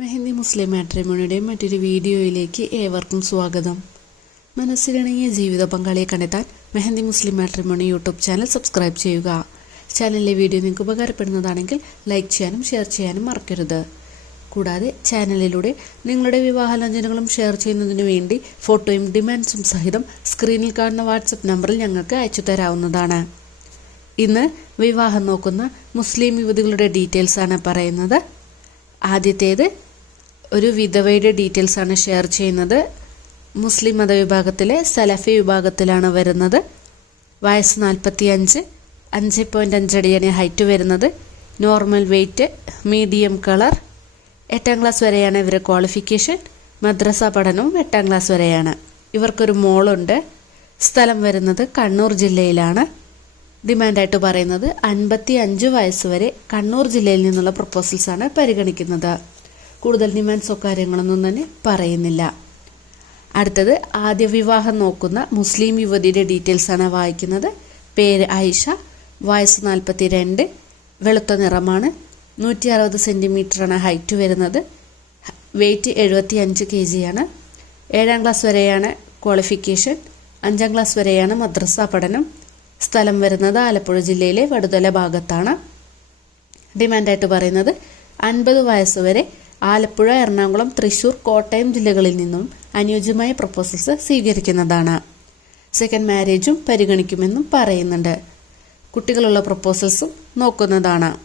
മെഹന്തി മുസ്ലിം മാട്രിമോണിയുടെ മറ്റൊരു വീഡിയോയിലേക്ക് ഏവർക്കും സ്വാഗതം. മനസ്സിലിണങ്ങിയ ജീവിത പങ്കാളിയെ കണ്ടെത്താൻ Mehandi Muslim matrimony YouTube channel subscribe ചെയ്യുക. ചാനലിലെ വീഡിയോ നിങ്ങൾക്ക് ഉപകാരപ്പെടുന്നതാണെങ്കിൽ ലൈക്ക് ചെയ്യാനും ഷെയർ ചെയ്യാനും മറക്കരുത്. കൂടാതെ ചാനലിലൂടെ നിങ്ങളുടെ വിവാഹാലോചനകളും ഷെയർ ചെയ്യുന്നതിനു വേണ്ടി ഫോട്ടോയും ഡിമാൻഡ്സും സഹിതം സ്ക്രീനിൽ കാണുന്ന വാട്സപ്പ് നമ്പറിൽ ഞങ്ങൾക്ക് അയച്ചു തരാവുന്നതാണ്. ഇന്ന് വിവാഹം നോക്കുന്ന മുസ്ലിം യുവതികളുടെ ഡീറ്റെയിൽസ് ആണ് പറയുന്നത്. ആദ്യത്തേത് ഒരു വിധവയുടെ ഡീറ്റെയിൽസ് ആണ് ഷെയർ ചെയ്യുന്നത്. മുസ്ലിം മതവിഭാഗത്തിലെ സലഫി വിഭാഗത്തിലാണ് വരുന്നത്. വയസ്സ് നാൽപ്പത്തി അഞ്ച് അഞ്ച് പോയിന്റ് അഞ്ചടിയാണ് ഹൈറ്റ് വരുന്നത്. നോർമൽ വെയ്റ്റ് മീഡിയം കളർ എട്ടാം ക്ലാസ് വരെയാണ് ഇവരുടെ ക്വാളിഫിക്കേഷൻ മദ്രസ പഠനവും എട്ടാം ക്ലാസ് വരെയാണ്. ഇവർക്കൊരു മോളുണ്ട്. സ്ഥലം വരുന്നത് കണ്ണൂർ ജില്ലയിലാണ്. ഡിമാൻഡായിട്ട് പറയുന്നത് അൻപത്തി അഞ്ച് വയസ്സ് വരെ കണ്ണൂർ ജില്ലയിൽ നിന്നുള്ള പ്രപ്പോസൽസാണ് പരിഗണിക്കുന്നത്. കൂടുതൽ ഡിമാൻഡ്സോ കാര്യങ്ങളൊന്നും തന്നെ പറയുന്നില്ല. അടുത്തത് ആദ്യ വിവാഹം നോക്കുന്ന മുസ്ലിം യുവതിയുടെ ഡീറ്റെയിൽസ് ആണ് വായിക്കുന്നത്. പേര് ആയിഷ വയസ്സ് നാൽപ്പത്തി രണ്ട് വെളുത്ത നിറമാണ് നൂറ്റി അറുപത് സെന്റിമീറ്ററാണ് ഹൈറ്റ് വരുന്നത് വെയ്റ്റ് എഴുപത്തി അഞ്ച് കെ ജിയാണ് ഏഴാം ക്ലാസ് വരെയാണ് ക്വാളിഫിക്കേഷൻ അഞ്ചാം ക്ലാസ് വരെയാണ് മദ്രസ പഠനം. സ്ഥലം വരുന്നത് ആലപ്പുഴ ജില്ലയിലെ വടുതല ഭാഗത്താണ്. ഡിമാൻഡായിട്ട് പറയുന്നത് അൻപത് വയസ്സ് വരെ ആലപ്പുഴ എറണാകുളം തൃശൂർ കോട്ടയം ജില്ലകളിൽ നിന്നും അനുയോജ്യമായ പ്രപ്പോസൽസ് സ്വീകരിക്കുന്നതാണ്. സെക്കൻഡ് മാരേജും പരിഗണിക്കുമെന്നും പറയുന്നുണ്ട്. കുട്ടികളുള്ള പ്രപ്പോസൽസും നോക്കുന്നതാണ്.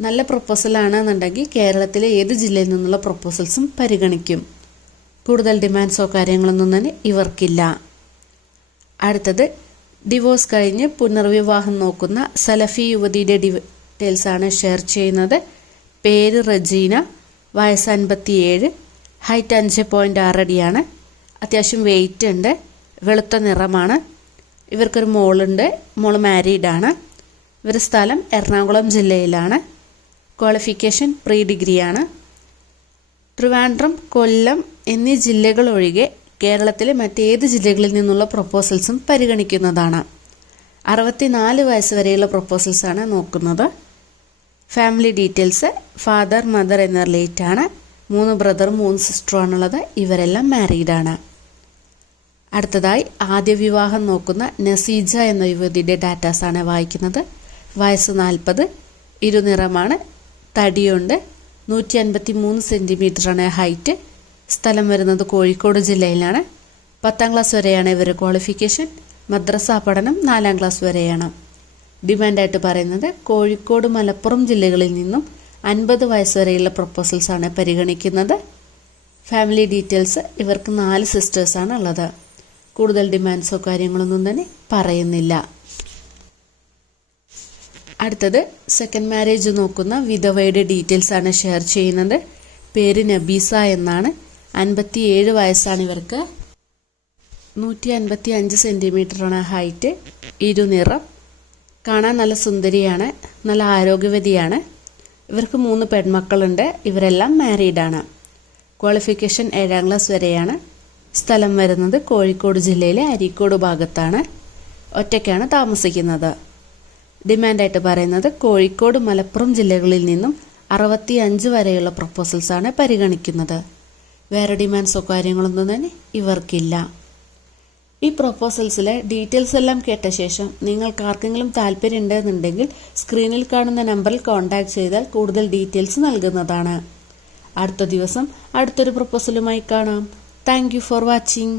നല്ല പ്രപ്പോസലാണെന്നുണ്ടെങ്കിൽ കേരളത്തിലെ ഏത് ജില്ലയിൽ നിന്നുള്ള പ്രപ്പോസൽസും പരിഗണിക്കും. കൂടുതൽ ഡിമാൻഡ്സോ കാര്യങ്ങളൊന്നും തന്നെ ഇവർക്കില്ല. അടുത്തത് ഡിവോഴ്സ് കഴിഞ്ഞ് പുനർവിവാഹം നോക്കുന്ന സലഫി യുവതിയുടെ ഡീറ്റെയിൽസ് ആണ് ഷെയർ ചെയ്യുന്നത്. പേര് റജീന വയസ്സ് അൻപത്തിയേഴ് ഹൈറ്റ് അഞ്ച് പോയിന്റ് ആറടിയാണ് അത്യാവശ്യം വെയിറ്റ് ഉണ്ട്. വെളുത്ത നിറമാണ്. ഇവർക്കൊരു മോളുണ്ട്. മോൾ മാരീഡാണ് ഇവർ സ്ഥലം എറണാകുളം ജില്ലയിലാണ്. ക്വാളിഫിക്കേഷൻ പ്രീ ഡിഗ്രിയാണ് ട്രിവാൻഡ്രം കൊല്ലം എന്നീ ജില്ലകൾ ഒഴികെ കേരളത്തിലെ മറ്റേത് ജില്ലകളിൽ നിന്നുള്ള പ്രൊപ്പോസൽസും പരിഗണിക്കുന്നതാണ്. അറുപത്തിനാല് വയസ്സ് വരെയുള്ള പ്രപ്പോസൽസാണ് നോക്കുന്നത്. ഫാമിലി ഡീറ്റെയിൽസ് ഫാദർ മദർ എന്ന ആണ്. മൂന്ന് ബ്രദറും മൂന്ന് സിസ്റ്ററും ആണുള്ളത്. ഇവരെല്ലാം മാരീഡാണ് അടുത്തതായി ആദ്യ വിവാഹം നോക്കുന്ന നസീജ എന്ന യുവതിയുടെ ഡാറ്റാസ് ആണ് വായിക്കുന്നത്. വയസ്സ് നാൽപ്പത് ഇരുനിറമാണ് തടിയുണ്ട് നൂറ്റി അൻപത്തി മൂന്ന് സെന്റിമീറ്ററാണ് ഹൈറ്റ് സ്ഥലം വരുന്നത് കോഴിക്കോട് ജില്ലയിലാണ്. പത്താം ക്ലാസ് വരെയാണ് ഇവരുടെ ക്വാളിഫിക്കേഷൻ മദ്രസ പഠനം നാലാം ക്ലാസ് വരെയാണ്. ഡിമാൻഡായിട്ട് പറയുന്നത് കോഴിക്കോട് മലപ്പുറം ജില്ലകളിൽ നിന്നും അൻപത് വയസ്സ് വരെയുള്ള പ്രപ്പോസൽസ് ആണ് പരിഗണിക്കുന്നത്. ഫാമിലി ഡീറ്റെയിൽസ് ഇവർക്ക് നാല് സിസ്റ്റേഴ്സാണ് ഉള്ളത്. കൂടുതൽ ഡിമാൻഡ്സോ കാര്യങ്ങളൊന്നും തന്നെ പറയുന്നില്ല. അടുത്തത് സെക്കൻഡ് മാരേജ് നോക്കുന്ന വിധവയുടെ ഡീറ്റെയിൽസ് ആണ് ഷെയർ ചെയ്യുന്നത്. പേര് നബീസ എന്നാണ്. അൻപത്തി ഏഴ് വയസ്സാണ് ഇവർക്ക്. നൂറ്റി അൻപത്തി അഞ്ച് സെന്റിമീറ്ററാണ് ഹൈറ്റ് ഇരുനിറം കാണാൻ നല്ല സുന്ദരിയാണ് നല്ല ആരോഗ്യവതിയാണ്. ഇവർക്ക് മൂന്ന് പെൺമക്കളുണ്ട് ഇവരെല്ലാം മാരീഡാണ് ക്വാളിഫിക്കേഷൻ ഏഴാം ക്ലാസ് വരെയാണ്. സ്ഥലം വരുന്നത് കോഴിക്കോട് ജില്ലയിലെ അരീക്കോട് ഭാഗത്താണ്. ഒറ്റയ്ക്കാണ് താമസിക്കുന്നത്. ഡിമാൻഡായിട്ട് പറയുന്നത് കോഴിക്കോട് മലപ്പുറം ജില്ലകളിൽ നിന്നും അറുപത്തി അഞ്ച് വരെയുള്ള പ്രപ്പോസൽസാണ് പരിഗണിക്കുന്നത്. വേറെ ഡിമാൻഡ്സോ കാര്യങ്ങളൊന്നും തന്നെ ഇവർക്കില്ല. ഈ പ്രൊപ്പോസൽസിലെ ഡീറ്റെയിൽസ് എല്ലാം കേട്ട ശേഷം നിങ്ങൾക്ക് ആർക്കെങ്കിലും താല്പര്യം ഉണ്ടെന്നുണ്ടെങ്കിൽ സ്ക്രീനിൽ കാണുന്ന നമ്പറിൽ കോൺടാക്ട് ചെയ്താൽ കൂടുതൽ ഡീറ്റെയിൽസ് നൽകുന്നതാണ്. അടുത്ത ദിവസം അടുത്തൊരു പ്രൊപ്പോസലുമായി കാണാം. Thank for watching